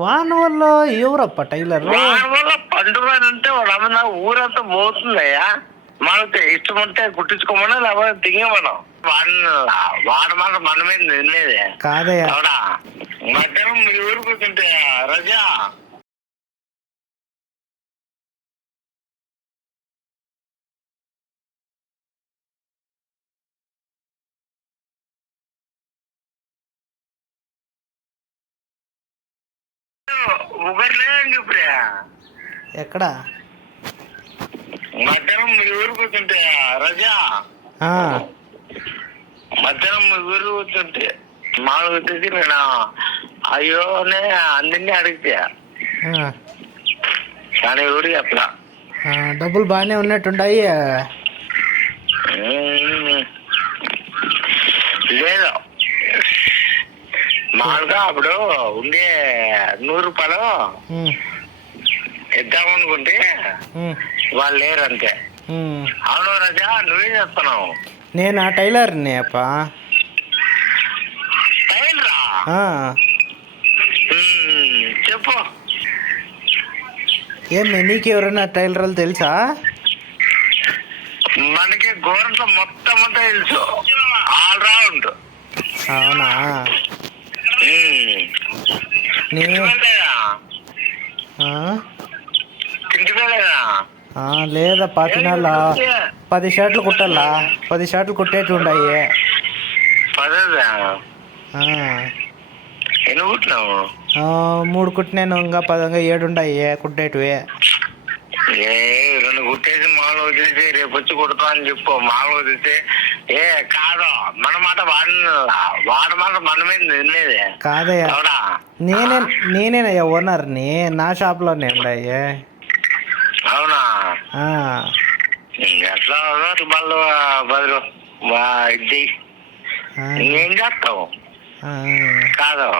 వాన వల్ల ఎవరప్ప టైలర్? వాడి వల్ల పండుగ అంటే వాడు అమ్మ ఊరంతా పోతుందయ్యా. మనకి ఇష్టం ఉంటే కుట్టించుకోమన్నా లేకపోతే దిగమనం. వాడు మాత్రం మన మీద నిలేదే కాదయ్యా. అవునా? మధ్యాహ్నం మీ ఊరికి కూర్చుంటే రజా ఒకరిలే అని చెప్పుడే. ఎక్కడ? మధ్యాహ్నం మీ ఊరికి కూర్చుంటే రజా ఆ, మధ్యాహ్నం మీ ఊరికి కూర్చుంటే మామూలుగా వచ్చేసి నేను అయ్యోనే అందరినీ అడిగితే ఆ, కానీ ఊరికి అట్లా డబ్బులు బాగానే ఉన్నట్టుంటాయి. లేదు మామూలుగా అప్పుడు ఉండే 100 రూపాయలు ఉమ్, ఇద్దామనుకుంటే ఉమ్, వాళ్ళు లేరు అంతే. ఉమ్. అవును రజా, నువ్వేం చేస్తున్నావు? నేను ఆ టైలర్ని అప్ప. టైలరా? ఆ, చెప్పు. ఏమి నీకెవరైనా టైలర్లు తెలుసా? మనకి గోరంట్లో మొత్తం అంతా తెలుసు, ఆల్ రౌండ్. అవునా? తింటుకోలేదా? లేదప్పా, తినాలా. 10 షర్ట్లు కుట్టాలా, 10 షర్ట్లు కుట్టేటివి ఉన్నాయి. పదదా? ఆ, ఎన్ని కుట్టినావు? 3 కుట్టినాను, ఇంకా 7 ఉన్నాయి కుట్టేటివి. రెండు కుట్టేసి మామూలు వదిలేసి రేపు వచ్చి కుడతా అని చెప్పు. మామూలు వదిలితే కాదు మన మాట వాడి మాట మన మీద నిలేదే. కాదయ్యా, నేనేనయ్యా ఓనర్ని, నా షాప్లోనే ఉన్నాయి. అవునా? ఇంకెట్లా మళ్ళీ బదులు ఇది ఇంకేం చేస్తావు? కాదు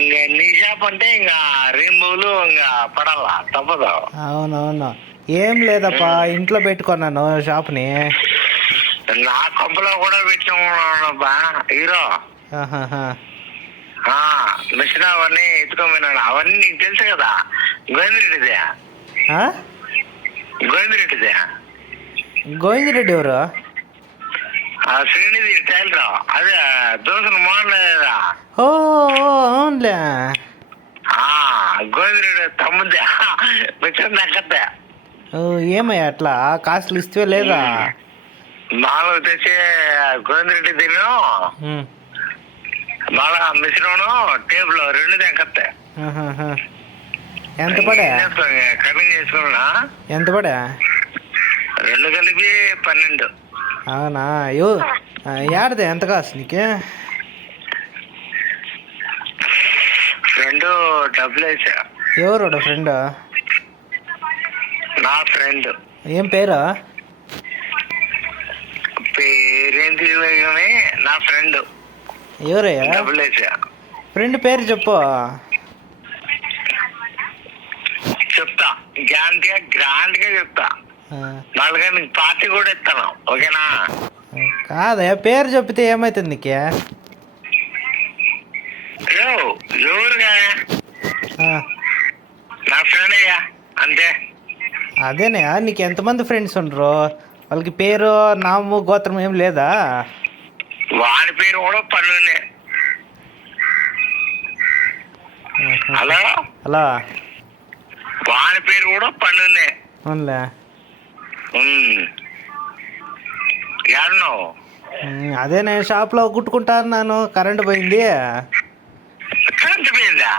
ఇంకా నీ షాప్ అంటే ఇంకా రింబులు ఇంకా పడాలా, తప్పదు. అవునవును. ఏం లేదప్పా, ఇంట్లో పెట్టుకున్నాను షాప్ని. నా కొంపలో కూడా పెట్టుకున్నాబా హీరో. మిషన్ అవన్నీ ఎత్తుకోమన్నాడు. అవన్నీ నీకు తెలుసు కదా. గోవిందరెడ్డిదే. గోవిందరెడ్డిదే. గోవిందరెడ్డి ఎవరు? శ్రీనిధి టైలర్. అదే దోశలు మోడలేదా? ఓ అవునులే. గోవిందరెడ్డి తమ్ముదే మిషన్ నక్కద్దే. ఏమయ్యా అట్లా కాస్ట్లు ఇస్తే లేదా? మామూలు తెచ్చి గోవిందరెడ్డి తిను మళ్ళా మిశ్రమను టేబుల్ 2 తెక్కత్తే. ఎంత పడా? కటింగ్ చేసుకున్నా. ఎంత పడా? 2 కలిపి 12. అవునా? ఏడదే ఎంత కాస్ట్ నీకు? ఫ్రెండ్ డబ్బులు వేసా. ఎవరు ఫ్రెండ్? నా ఫ్రెండ్. ఏం పేరు? పేరేం తెలియదు, నా ఫ్రెండ్. ఎవరయ్యా? డబ్బులు వేసా. ఫ్రెండ్ పేరు చెప్పు. చెప్తా, గ్రాండ్ గా చెప్తా. నాలుగు నీకు పార్టీ కూడా ఇస్తాను, ఓకేనా? కాదయ్యా, పేరు చెప్తే ఏమైతుంది నీకే? ఎవరుగా? నా ఫ్రెండ్ అయ్యా, అంతే. అదేనయ్యా, నీకు ఎంతమంది ఫ్రెండ్స్ ఉండరు? వాళ్ళకి పేరు నాము గోత్రం ఏం లేదా? వాడి పేరు కూడా పన్నునే. హలో హలో, వాడి పేరు కూడా పన్నునే. అవునులే. ఏడున్నావు? అదే నేను షాప్లో కుట్టుకుంటా అన్నాను, కరెంట్ పోయింది. కరెంట్ పోయిందా?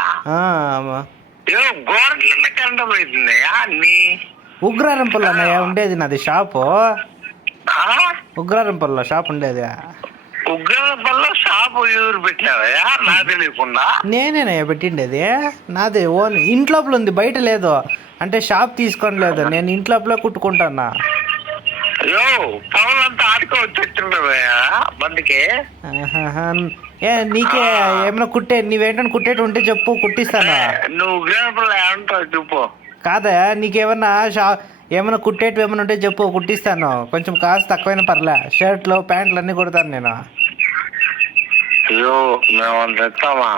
గోడకి కరెంట్ పోయిందయ్యా. నీ ఉగ్రారంపల్లి అన్నయ్య ఉండేది నాది షాపు. ఉగ్రారంపల్లిలో షాప్ ఉండేది. ఉగ్రారంపల్లిలో షాపు ఎవరు పెట్టినావయ్యా? నా తెలియకుండా. నేనేనయ్యా పెట్టిండేది, నాది ఓన్. ఇంట్లోపల ఉంది, బయట లేదు. అంటే షాప్ తీసుకొని లేదు, నేను ఇంట్లోపలే కుట్టుకుంటానా. అయ్యో, పనులంతా ఆడుకో వచ్చేస్తుండవయ్యా బండికి. నీకే ఏమైనా నీవేంటని కుట్టేటి ఉంటే చెప్పు, కుట్టిస్తాను. నువ్వు ఉగ్రారంపల్లి ఏమంటావు చెప్పు. కాదా, నీకేమన్నా ఏమైనా కుట్టేటివి ఏమైనా ఉంటే చెప్పు, కుట్టిస్తాను. కొంచెం కాస్ట్ తక్కువైనా పర్లే. షర్ట్లు ప్యాంట్లు అన్నీ కుడతాను నేను. అయ్యో, మేము అంత ఇస్తామా?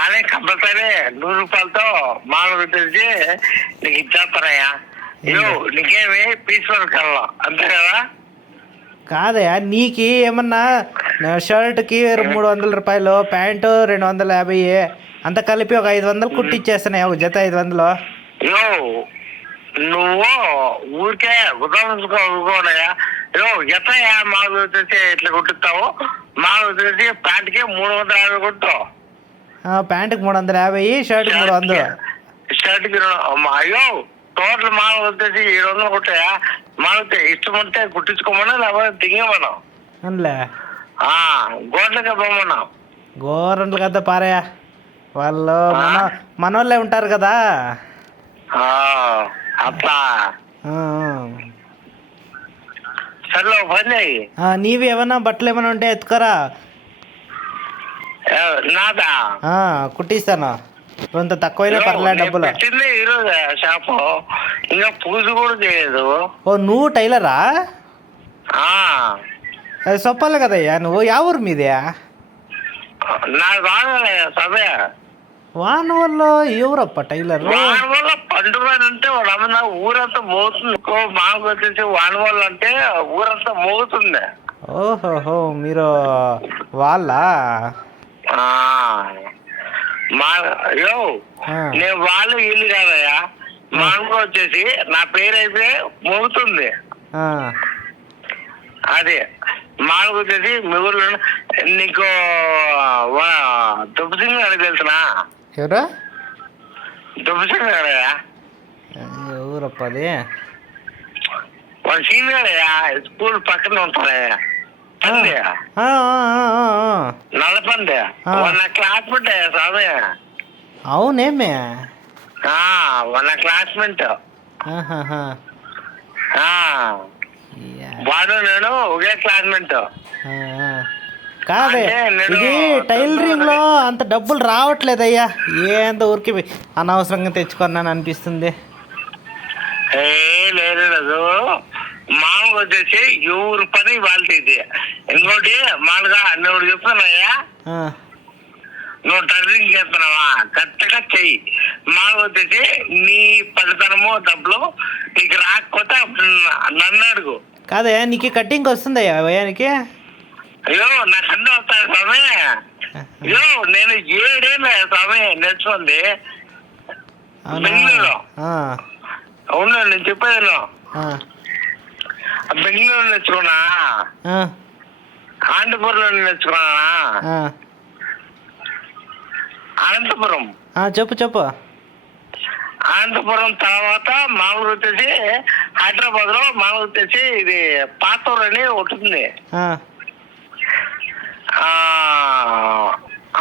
కానీ కంపల్సరీ 100 రూపాయలతో మామూలు తెచ్చి నీకు ఇచ్చేస్తారయ్యా. అయ్యో నీకేమి పీస్ఫుల్ కల్లా అంతే కదా. కాదయ్యా, నీకు ఏమన్నా షర్ట్కి 300 రూపాయలు, ప్యాంటు 250, అంత కలిపి ఒక 500 కుట్టిచ్చేస్తున్నాయి, ఒక జత 500. అయ్యో నువ్వు ఊరికే ఉదాహరణయా. అయ్యో ఎత్తయ్యా మాకు వచ్చేసి ఇట్లా కుట్టిస్తావు, మాకు వచ్చేసి ప్యాంట్కి 350 కొట్టు. ప్యాంటుకి 350, షర్ట్కి 300. షర్ట్కి అయ్యో టోటల్ మాకు వచ్చేసి 700 కొట్టాయా. మాకు ఇష్టం ఉంటే కుట్టించుకోమన్నా, లేకపోతే దిగమన్నాం. అందులే గోడ్లకే పోమన్నాం. గోరంట్లు కదా పారయ్యా, వాళ్ళు మనోళ్ళే ఉంటారు కదా. అట్లా సరే పని అయ్యి. నీవి ఏమన్నా బట్టలు ఏమైనా ఉంటే ఎత్తుకోరా. నాదా కుట్టిస్తాను, కొంత తక్కువైనా పర్లే డబ్బులు. పెట్టింది ఈరోజు షాపు, ఇంకా పూజ కూడా చేయలేదు. ఓ నువ్వు టైలరా? అది చెప్పాలి కదయ్యా. నువ్వు యా ఊరు మీదే? నాకు రాలే సభే. వాన వల్ల ఎవరప్ప టైలర్? వాన వల్ల పండుగ అంటే వాళ్ళ ఊరంతా మోగుతుంది. మాకు వచ్చేసి వాన వల్ల అంటే ఊరంతా మోగుతుంది. ఓహోహో, మీరు వాళ్ళ అయ్యో నేను వాళ్ళు వీళ్ళు కాదయ్యా. మాకు వచ్చేసి నా పేరు అయితే మోగుతుంది. అదే మాకు వచ్చేసి మీ ఊర్లో నీకు దుబ్బసింగ్ గారికి తెలుసునా? ఎవరా దుబ్బసింగ్ గారయ్యా? ఎవరప్ప అది? వాళ్ళ సీనియర్ అయ్యా, స్కూల్ పక్కన ఉంటారయ్యా. నల్లపండి వాళ్ళ క్లాస్మేట్ అయ్యా స్వామి. అవునేమే? వాళ్ళ క్లాస్మేట్. వాడు నేను ఒకే క్లాస్మేట్. కాదే, ఇది టైలరింగ్ లో అంత డబ్బులు రావట్లేదయ్యా. ఏంత ఊరికి అనవసరంగా తెచ్చుకున్నాను అనిపిస్తుంది. లేదు మామూలుగా వచ్చేసి ఎవరు పని వాళ్ళది. ఇది ఇంకోటి మామూలుగా నువ్వు చెప్తున్నాయా, నువ్వు టైలరింగ్ చేస్తున్నావా కరెక్ట్గా చెయ్యి. మామూలుగా వచ్చేసి నీ పనితనము డబ్బులు నీకు రాకపోతే నన్ను అడుగు. కాదే, నీకు కటింగ్ వస్తుందయ్యా వయానికి? అయ్యో నాకు అన్నీ వస్తాయి స్వామి. అయ్యో నేను 7 ఏళ్ళు స్వామి నేర్చుకుంది బెంగళూరులో. అవును నేను చెప్పేది. బెంగళూరు నేర్చుకున్నా, ఆంధ్రపురంలో నేర్చుకున్నా, అనంతపురం. చెప్పు. అనంతపురం తర్వాత మామూలు వచ్చేసి హైదరాబాద్ లో మామూలు వచ్చేసి ఇది పాతూరు అని ఒకటి ఉంది.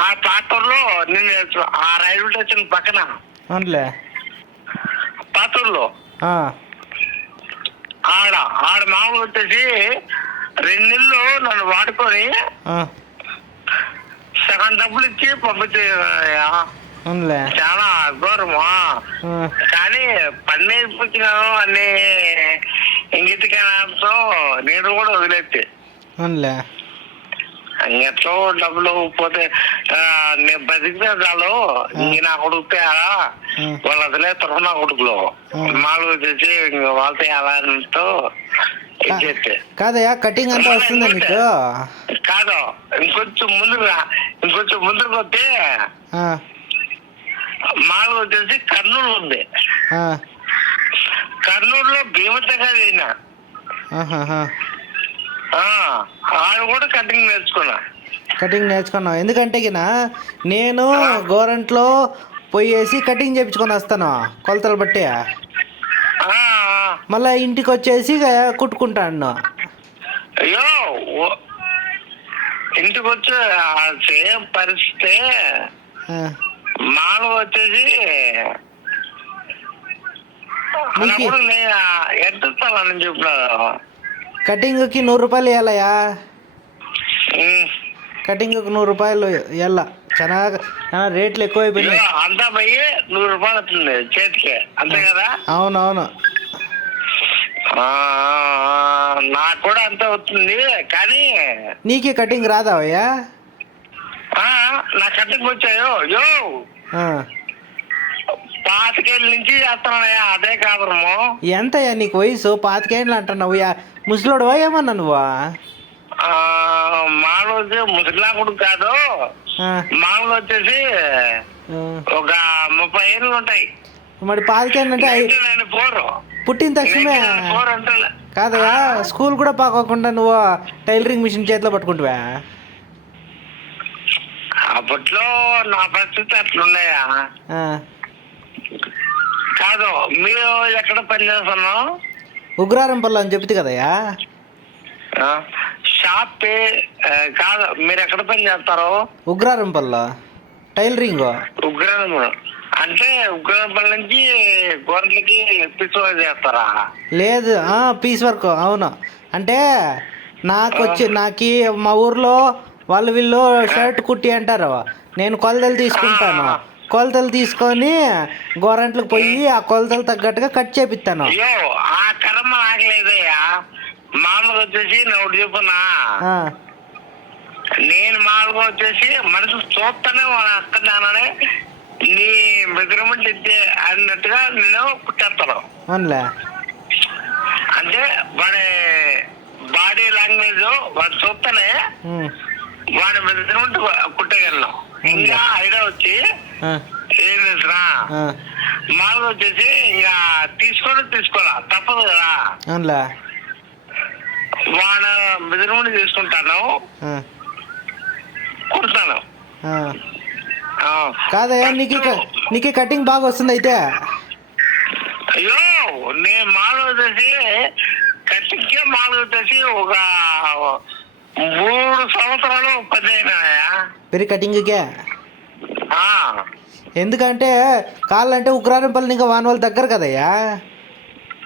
ఆ పాతూరులో నేను ఆ రైల్వే స్టేషన్ పక్కన పాతూరులో ఆడ మామూలు వచ్చేసి 2 నెలలు నన్ను వాడుకొని సగం డబ్బులు ఇచ్చి పంపించే. చాలా ఘోరమా. కానీ పని నేర్పించినాను అన్ని ఇంగిటికతో నేను కూడా వదిలేస్తే ఎట్లో డబ్బులు పోతే నేను బతికితే చాలు. ఇంక నా కొడుకుతే వాళ్ళు వదిలే తరఫు నా కొడుకులు మాలు వచ్చేసి వాళ్ళతో అలాంటితో ఇచ్చేస్తే. కాదయ్యా, కటింగ్ అంతా వస్తుందా నీకు? కాదు, ఇంకొంచెం ముందుకు వస్తే మాలు వచ్చేసి కర్నూలు ఉంది. కర్నూలులో భీమతగా అయినా ఆడు కూడా కటింగ్ నేర్చుకున్నావు? ఎందుకంటే నేను గోరంట్లో పోయేసి కటింగ్ చేయించుకొని వస్తాను కొలతలు బట్టి. మళ్ళా ఇంటికి వచ్చేసి కుట్టుకుంటాను. అయ్యో ఇంటికి వచ్చి సేమ్ పరిస్థితి. మాలు వచ్చేసి ఎంత ఇస్తానని చెప్పినారు. కటింగ్కి 100 రూపాయలు ఇవ్వాలయ్యా. కటింగ్కి 100 రూపాయలు ఇవ్వాల. చాలా రేట్లు ఎక్కువైపోయినాయి. అంతా పోయి 100 రూపాయలు వస్తుంది చేతికి, అంతే కదా? అవునవును, నాకు కూడా అంతే అవుతుంది. కానీ నీకే కటింగ్ రాదా అయ్యా? ఆ, నా కట్టింగ్ వచ్చాయో యో ఆ. 25 నుంచి చేస్తున్నానయ్యా అదే కాపురము. ఎంతయ్యా నీకు వయసు? 25 అంటున్నావు. ముసలోడువా ఏమన్నా నువ్వా? మామూలు వచ్చి ముసలిలా కూడా కాదు, ఆ. మామూలు వచ్చేసి ఆ. ఒక 30 ఏళ్ళు ఉంటాయి. మరి 25 అంటే 4 పుట్టిన తక్షణమే కాదయ్యా, స్కూల్ కూడా పాకోకుండా నువ్వు టైలరింగ్ మిషన్ చేతిలో పట్టుకుంటువా? అప్పట్లో నా పరిస్థితి అట్లున్నాయా. ఆ. కాదు, మీరు ఎక్కడ పని చేస్తున్నావు? ఉగ్రారంపల్లి అని చెప్తే కదయ్యా. షాప్ కాదు, మీరు ఎక్కడ పని చేస్తారు? ఉగ్రారంపల్లి టైలరింగ్. ఉగ్రం అంటే ఉగ్రంపల్లి నుంచి గొర్రెలకి పిచ్చు చేస్తారా? లేదు, పీస్ వర్క్. అవును. అంటే నాకి మా ఊర్లో వాళ్ళు వీళ్ళు షర్ట్ కుట్టి అంటారు. నేను కొలతలు తీసుకుంటాను. కొలతలు తీసుకొని గోరంట్లకు పోయి ఆ కొలతలు తగ్గట్టుగా కట్ చేపిస్తాను. అయ్యో, ఆ కర్మ ఆగలేదయ్యా. మామూలుగా వచ్చేసి నవ్వు చెప్పునా, నేను మామూలుగా వచ్చేసి మనిషి చూస్తానే అక్కడాననే నీ మెజర్మెంట్ ఇద్దే అన్నట్టుగా నేను కుట్టేస్తాను. అవునులే. అంటే వాడి బాడీ లాంగ్వేజ్ వాడు చూస్తానే వాడి మెజర్మెంట్ కుట్టగలను. ఇంకా ఐడియా వచ్చి ఏం తెలుసునా, మామూలుగా వచ్చేసి ఇంకా తీసుకోవాలా తప్పదు కదా. అవునులే. వాడు మెజర్మెంట్ తీసుకుంటాను, కుడతాను. కాదయ్యా, నీకే కటింగ్ బాగా వస్తుంది అయితే. అయ్యో, నేను మామూలు వచ్చేసి కటింగ్కే మామూలు వచ్చేసి ఒక 3 సంవత్సరాలు పని అయినాయా పెరి కటింగ్కే. ఎందుకంటే కాళ్ళంటే ఉగ్రారంపల్లి ఇంకా వానవాళ్ళ దగ్గర కదయ్యా.